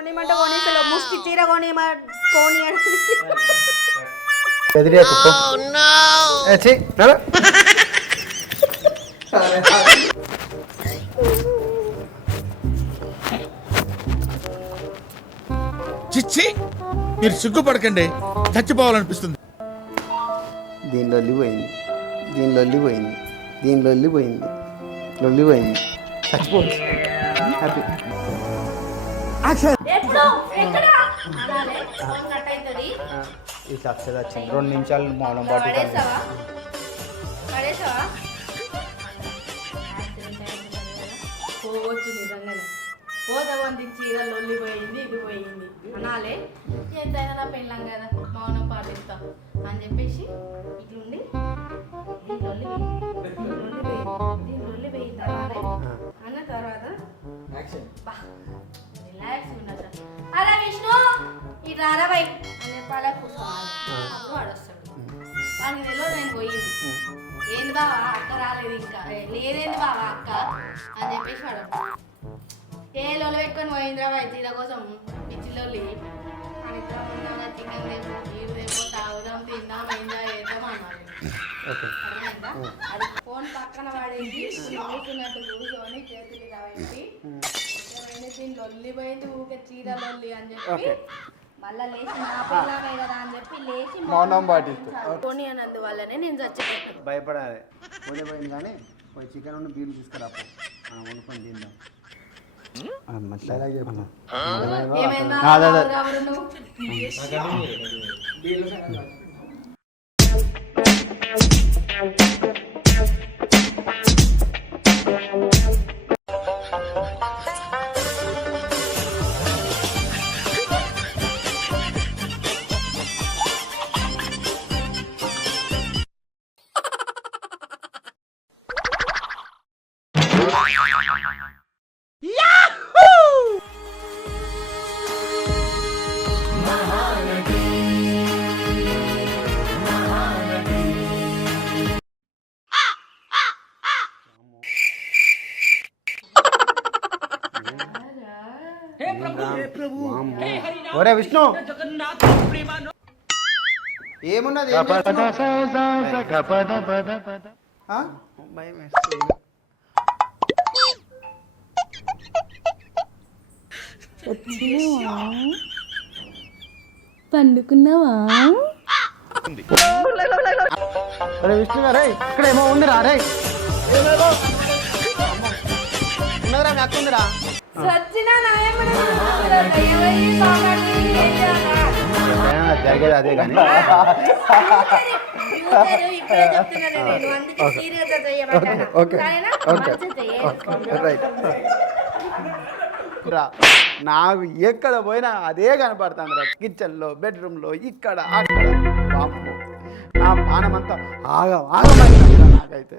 కొనిమంటే కొనిసలు ముష్టి చీర కొని కోని ఎదిరే చిచ్చి మీరు సిగ్గుపడకండి, చచ్చిపోవాలనిపిస్తుంది. దీనిలో పోయింది, దీనిలో పోయింది, దీనిలో పోయింది, లొల్లి పోయింది, చచ్చిపోవచ్చు. హ్యాపీ ఈ సక్సెస్ వచ్చింది. 2 నిమిషాలు మౌనం పాటు పోవచ్చు నిజంగానే పోతామంది చీర లొల్లిపోయింది ఇది పోయింది అనాలే. ఎంతైనా నా పెళ్ళాం కదా మౌనం పాటిస్తాం అని చెప్పేసి ఇట్లుండి దీని లొల్లి పోయింది అనాలే. అన్న తర్వాత రిలాక్స్ ఉన్నట్టు అరే విష్ణు ఇటు రారాబాయ్ అని చెప్పాలా కూర్చోవాలి. అప్పుడు వాడు వస్తాడు. వాడికి తెలియదు నేను పోయింది. ఏంది బావా అక్క రాలేదు ఇంకా, లేదేంది బావా అక్క అని చెప్పేసి వాడు ఏ లోలు పెట్టుకొని పోయిందిరా బాయ్ చీర కోసం పిచ్చిలోలి చికెన్ రేపు నీరు రేపు తాగుదాం తిందాం ఎంజాయ్ చేద్దాం అన్నారు. అర్థమైందా? అది ఫోన్ పక్కన వాడేసి కూర్చున్నట్టు కూర్చొని చేతులు కాబట్టి దీన్ని లొల్లిపోయింది ఊకే చీర లొల్లి అని చెప్పి మళ్ళా లేచి నా పిల్లమే కదా అని చెప్పి లేచి మౌనం పాటిస్తాను. పోనీ అని అందువల్లనే నేను చచ్చిపోయాను. భయపడాలి. పోయింది కానీ పోయి చికెన్ ఉన్న బీర్లు తీసుకురా మనం వండుకొని తిందాం. ఒరే విష్ణు ఏమున్నది? పండుకున్నావా? అరే విష్ణు గారే ఇక్కడ ఏమో ఉందిరా. రే ఉన్నదిరా, మీ అక్క ఉందిరా. జరిగేది అదే కానీ నాకు ఎక్కడ పోయినా అదే కనపడుతుంది రా. కిచెన్లో, బెడ్రూమ్లో, ఇక్కడ అక్కడ. నా పానమంతా ఆగమైంది నాకైతే.